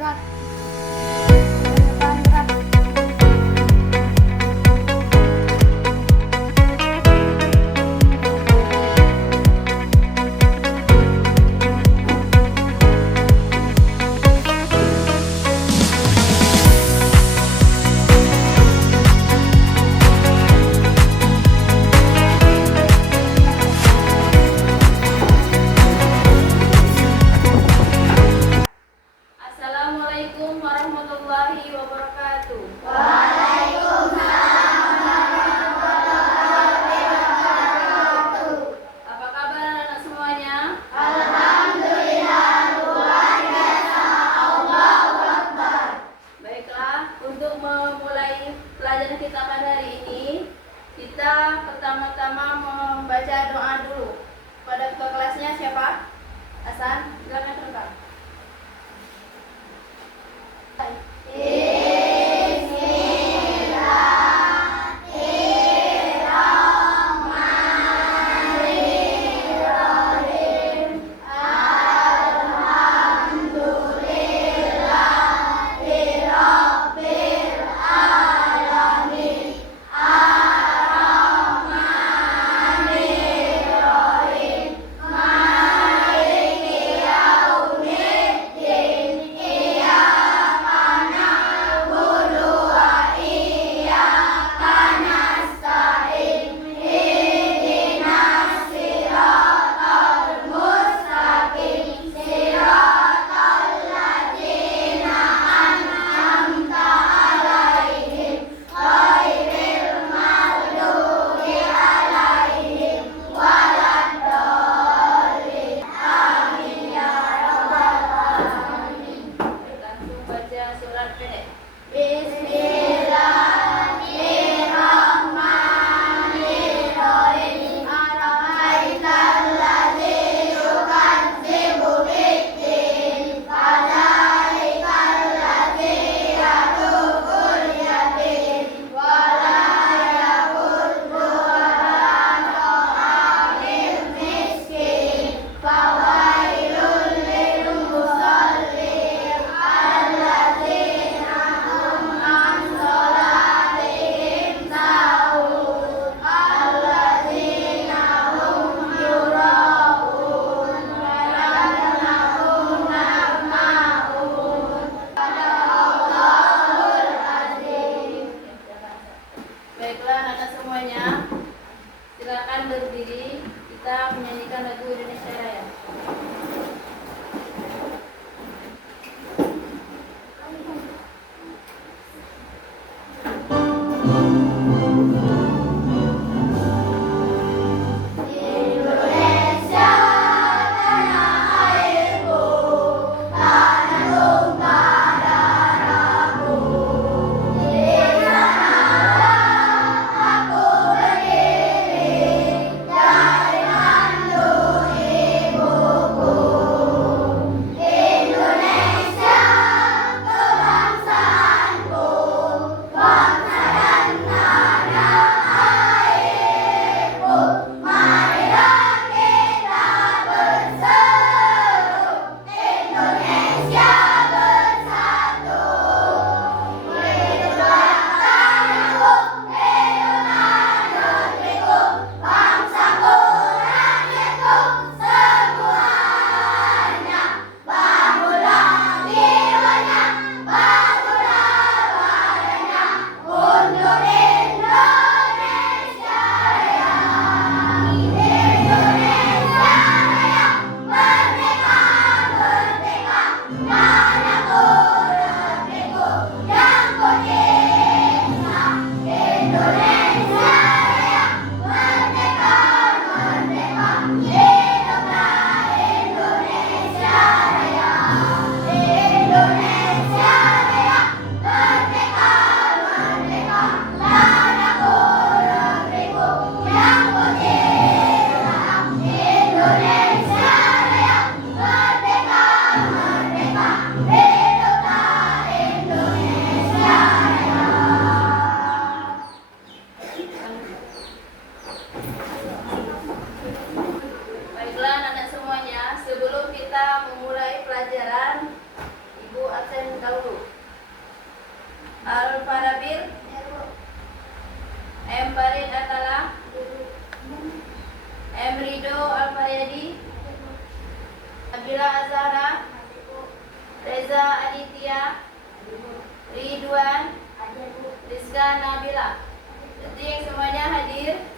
berat. Assalamualaikum warahmatullahi wabarakatuh. Apa kabar anak semuanya? Baiklah, untuk memulai pelajaran kita pada hari ini, kita pertama-tama membaca doa dulu. Pada ketua kelasnya siapa? Hasan, silakan terangkan. Reza Aditya, Ridwan, Rizka Nabila. Jadi semuanya hadir.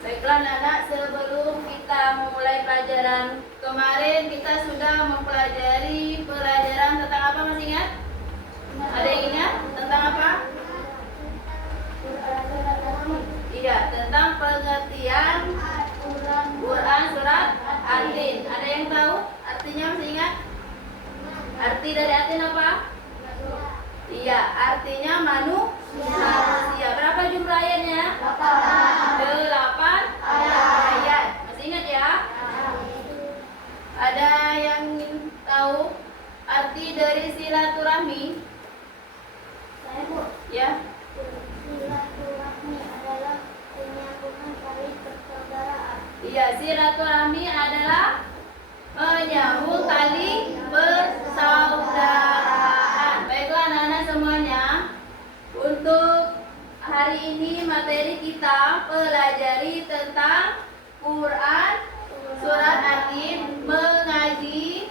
Baiklah anak-anak, sebelum kita memulai pelajaran kemarin kita sudah mempelajari pelajaran tentang apa, masih ingat? Ada yang ingat? Tentang apa? Iya, tentang pengertian Quran surat Atin. Ada yang tahu artinya, masih ingat? Arti dari Atin apa? Iya, artinya manusia. Berapa jumlah ayatnya? 8 ayat. Masih ingat ya? Ada yang ingin tahu arti dari silaturahmi? Saya, Bu. Ya. Silaturahmi adalah penyambungan tali persaudaraan. Iya, silaturahmi adalah menyambung tali persaudaraan. Baiklah anak-anak semuanya, untuk hari ini materi kita pelajari tentang Quran surat Atin, mengaji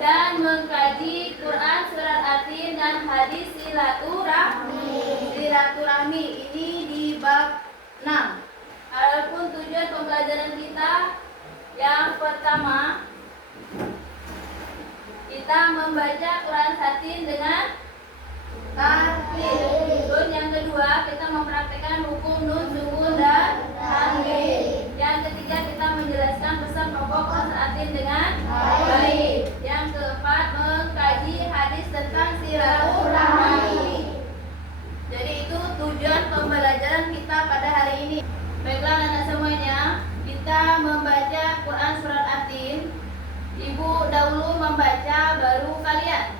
dan mengkaji Quran surat Atin dan hadis silaturahmi. Silaturahmi ini di bab 6. Adapun tujuan pembelajaran kita yang pertama, kita membaca Quran Atin dengan tartil. Terus yang kedua, kita mempraktikkan hukum nun, sukun dan tanwin. Yang ketiga, kita menjelaskan pesan pokok Quran Atin dengan baik. Yang keempat, mengkaji hadis tentang silaturahmi. Jadi itu tujuan pembelajaran kita pada hari ini. Baiklah anak-anak semuanya, kita membaca Quran surat Atin. Ibu dahulu membaca, baru kalian.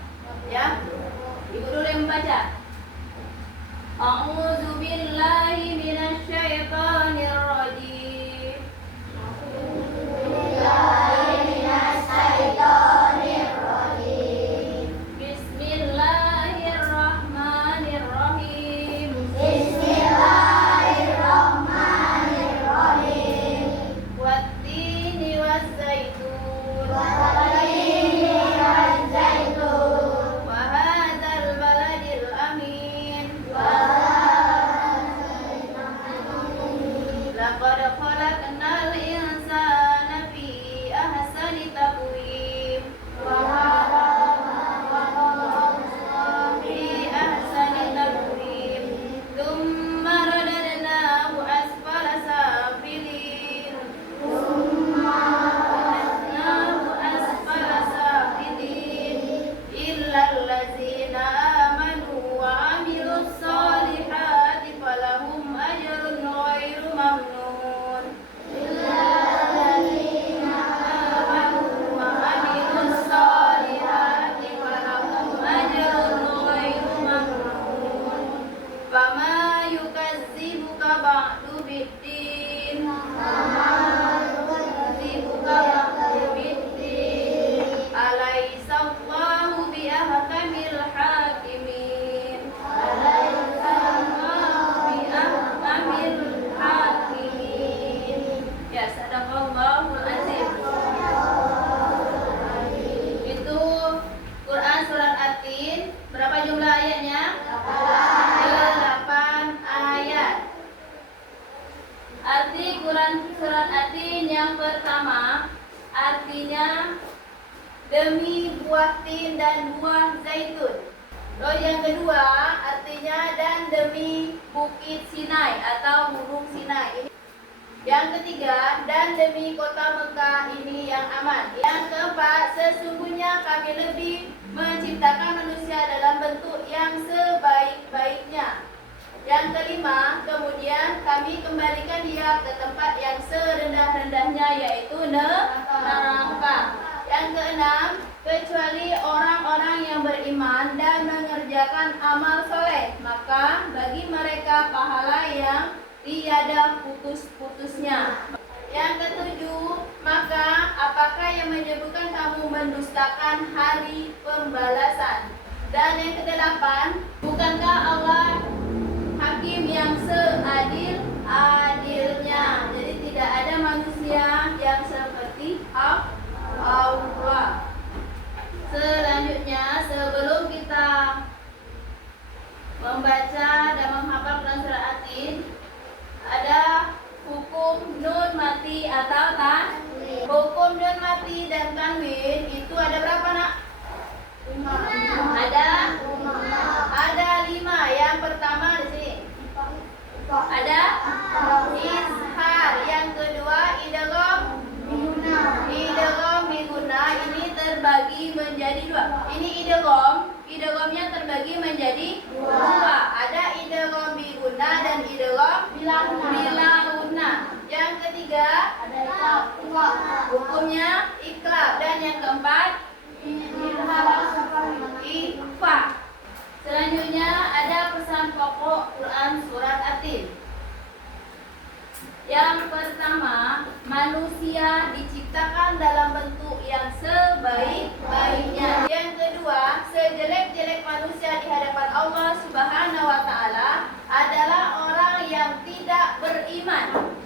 Ya, Ibu dulu yang membaca. A'udzu billahi minasyaitonir rajim. Bismillahirrahmanirrahim. Wattini waszaitun. Wa hadzal baladil amin. Laqad khalaqnal insana fi ahsani taqwim. Fi ahsani taqwim. Tsumma radadnahu asfala safilin. Radadnahu asfala safilin. Illa allazina amanu wa amilus solihati falahum ajrun ghairu mamnun. Amanu wa amilus solihati falahum ajrun ghairu mamnun. Fama yukazzibuka ba'du biddin. Yukazzibuka ba'du biddin. Alaysa Allahu biahkamil hakimin. Alaysa Allahu biahkamil hakimin. Ya, sadaqallahul azim. Itu Quran surat Atin. Berapa jumlah ayatnya? 8 ayat. Arti Quran surat Atin yang pertama, artinya demi buah tin dan buah zaitun. Lalu yang kedua, artinya dan demi bukit Sinai atau gunung Sinai. Yang ketiga, dan demi kota Mekah ini yang aman. Yang keempat, sesungguhnya kami lebih menciptakan manusia dalam bentuk yang sebaik-baiknya. Yang kelima, kemudian kami kembalikan dia ke tempat yang serendah-rendahnya, yaitu neraka. Yang keenam, kecuali orang-orang yang beriman dan mengerjakan amal soleh, maka bagi mereka pahala yang tiada putus-putusnya. Yang ketujuh, maka apakah yang menyebutkan kamu mendustakan hari pembalasan? Dan yang kedelapan, bukankah Allah hakim yang seadil-adilnya? Jadi tidak ada manusia yang seperti Allah. Selanjutnya, idghamnya terbagi menjadi dua. Ada idgham biguna dan idgham bilaguna. Yang ketiga Ada ikhlas. hukumnya iklab, dan yang keempat ikhfa. Selanjutnya ada pesan pokok Quran surat At-Tin. Yang pertama, manusia diciptakan dalam bentuk yang sebaik-baiknya. Yang kedua, sejelek-jelek manusia di hadapan Allah Subhanahu wa taala adalah orang yang tidak beriman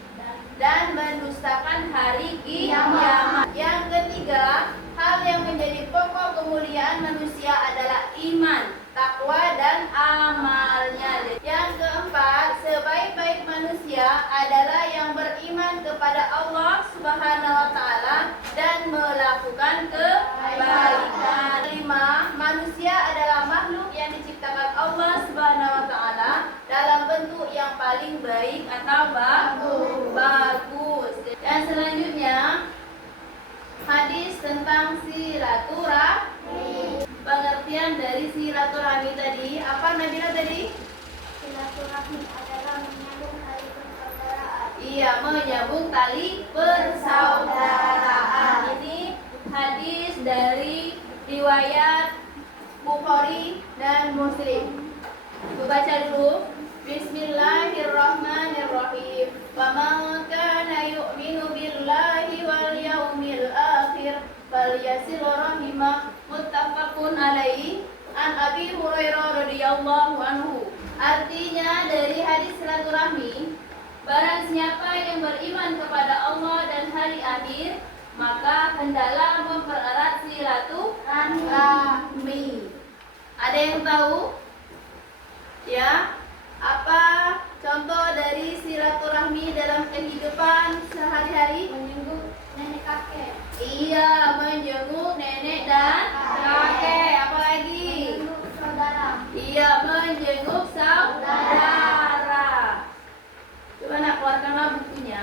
dan mendustakan hari kiamat. Yang ketiga, hal yang menjadi pokok kemuliaan manusia adalah iman, takwa, dan amalnya. Yang keempat, sebaik-baik manusia adalah yang beriman kepada Allah Subhanahu wa taala dan melakukan kebaikan. Kelima, manusia adalah makhluk yang diciptakan Allah Subhanahu wa taala dalam bentuk yang paling baik atau bagus. Dan selanjutnya hadis tentang silaturahmi. Pengertian dari silaturahmi tadi, apa Nabila tadi? Silaturahmi adalah menyambung tali persaudaraan. Iya, menyambung tali persaudaraan. Ini hadis dari riwayat Bukhari dan Muslim. Baca dulu. Bismillahirrahmanirrahim. Wa man kana yu'minu billahi wal yaumil akhir falyasil rahimah. Muttafaqun alaihi. An Abi Hurairah radhiyallahu anhu. Artinya dari hadis silaturahmi, barang siapa yang beriman kepada Allah dan hari akhir, maka hendaklah mempererat silaturahmi. Ada yang tahu? Ya, apa contoh dari silaturahmi dalam kehidupan sehari-hari? Menjenguk nenek kakek. Iya, menjenguk nenek dan kakek. Apalagi? Menjenguk saudara. Iya, menjenguk saudara. Coba nak keluarkanlah bukunya.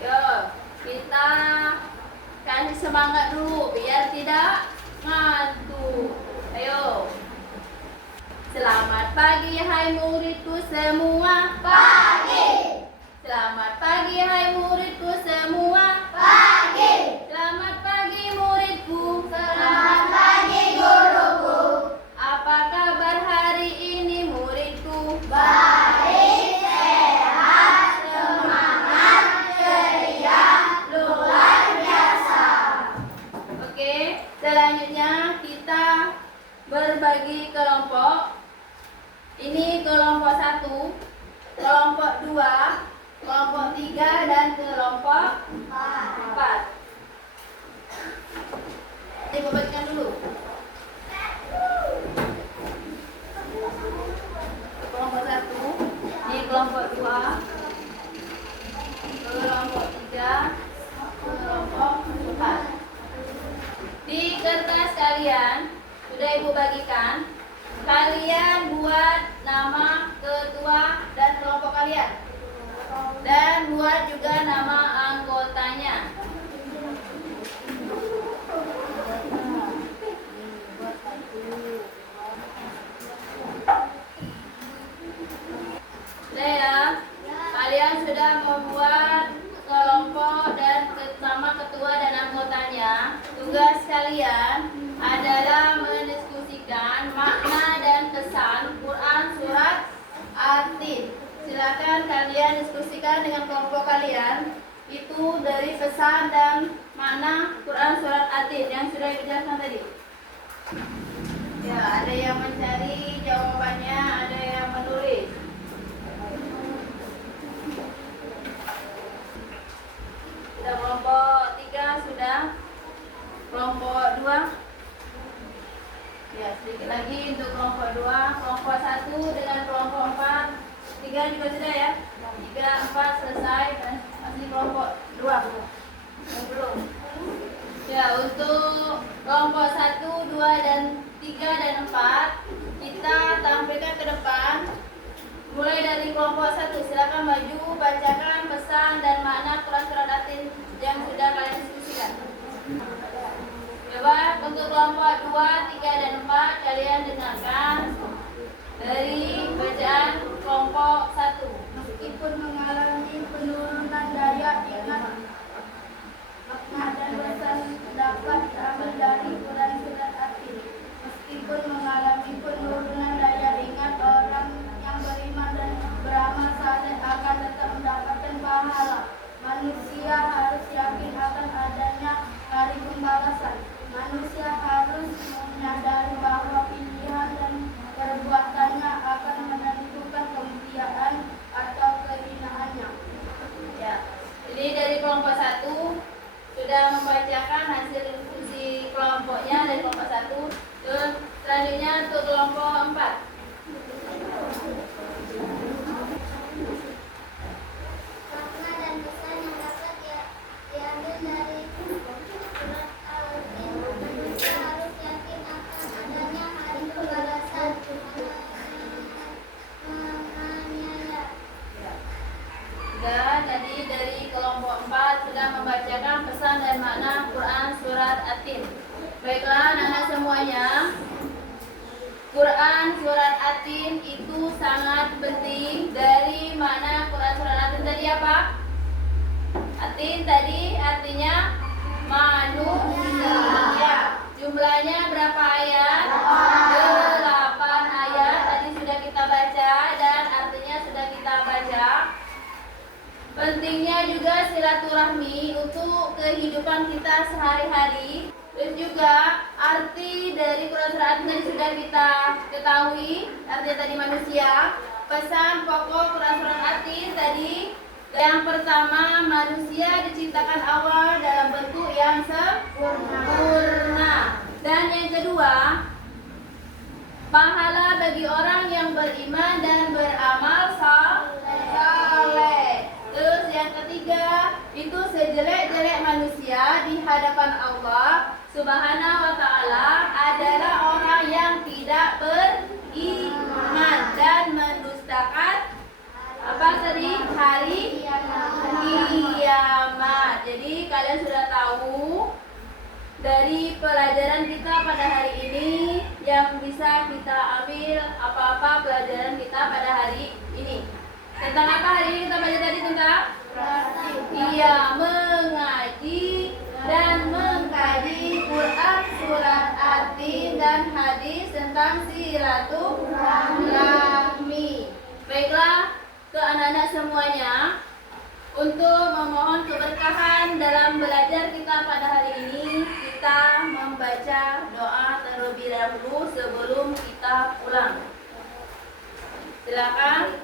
Yo, kita kasih semangat dulu biar tidak ngantuk. Ayo. Selamat pagi hai muridku semua. Pagi. Selamat pagi hai muridku semua. Pagi. Selamat pagi muridku. Selamat pagi guruku. Apa kabar hari ini muridku? Baik, sehat, semangat, ceria, luar biasa. Oke, selanjutnya kita berbagi kelompok. Ini kelompok 1, kelompok 2, kelompok 3, dan kelompok 4. Dibagikan dulu. Kelompok 1, ini kelompok 2, kelompok 3, kelompok 4. Di kertas kalian sudah Ibu bagikan. Kalian buat nama ketua dan kelompok kalian, dan buat juga nama anggotanya. Sudah ya? Kalian sudah membuat kelompok dan nama ketua dan anggotanya. Tugas kalian adalah mendiskusikan makna dan pesan Quran surat At-Tin. Silakan kalian diskusikan dengan kelompok kalian itu dari pesan dan makna Quran surat At-Tin yang sudah dijelaskan tadi. Ya, ada yang mencari jawabannya, ada yang menulis. Sudah kelompok 3 sudah. Kelompok 2. Ya, sedikit lagi untuk kelompok 2, kelompok 1 dengan kelompok 4. 3 juga sudah ya. 3, 4 selesai, dan masih kelompok 2 belum. Ya, untuk kelompok 1, 2, dan 3 dan 4 kita tampilkan ke depan. Mulai dari kelompok 1, silakan maju bacakan pesan dan makna Quran surat At-Tin yang sudah kalian diskusikan. Coba untuk kelompok 2, 3, dan 4 kalian dengar. untuk kelompok 4. Makna dan pesan yang dapat diambil dari surat Al-Tin. Manusia harus yakin akan adanya hari pembalasan menganiaya. Dan tadi dari kelompok 4 sudah membacakan pesan dan makna Quran surat At-Tin. Baiklah anak-anak semuanya, Quran surat At-Tin itu sangat penting. Dari makna Quran surat At-Tin tadi apa? At-Tin tadi artinya manusia. Jumlahnya berapa ayat? 8 ayat. Tadi sudah kita baca dan artinya sudah kita baca. Pentingnya juga silaturahmi untuk kehidupan kita sehari-hari. Terus juga arti dari Quran surat At-Tin sudah kita ketahui. Artinya tadi manusia. Pesan pokok Quran surat At-Tin tadi, yang pertama, manusia diciptakan awal dalam bentuk yang sempurna. Dan yang kedua, pahala bagi orang yang beriman dan beramal saleh. Terus yang ketiga, itu sejelek-jelek manusia di hadapan Allah Subhanahu wa ta'ala adalah orang yang tidak beriman dan mendustakan apa tadi? Hari kiamat. Jadi kalian sudah tahu dari pelajaran kita pada hari ini yang bisa kita ambil apa-apa pelajaran kita pada hari ini. Tentang apa hari ini kita baca tadi tentang? Iya, mengaji dan mengkaji Quran surat At-Tin dan hadis tentang silaturahmi. Baiklah, ke anak-anak semuanya, untuk memohon keberkahan dalam belajar kita pada hari ini, kita membaca doa terlebih dahulu sebelum kita pulang. Silakan.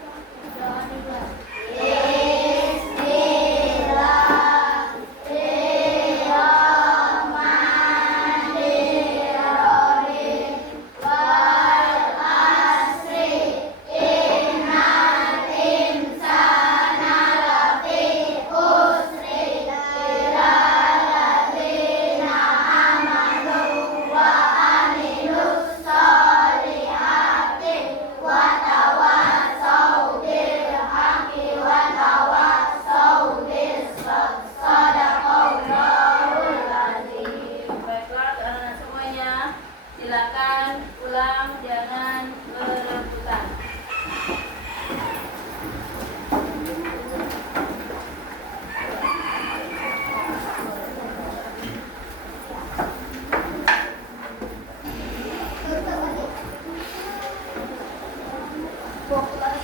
Silakan pulang, jangan berebutan. Pokoknya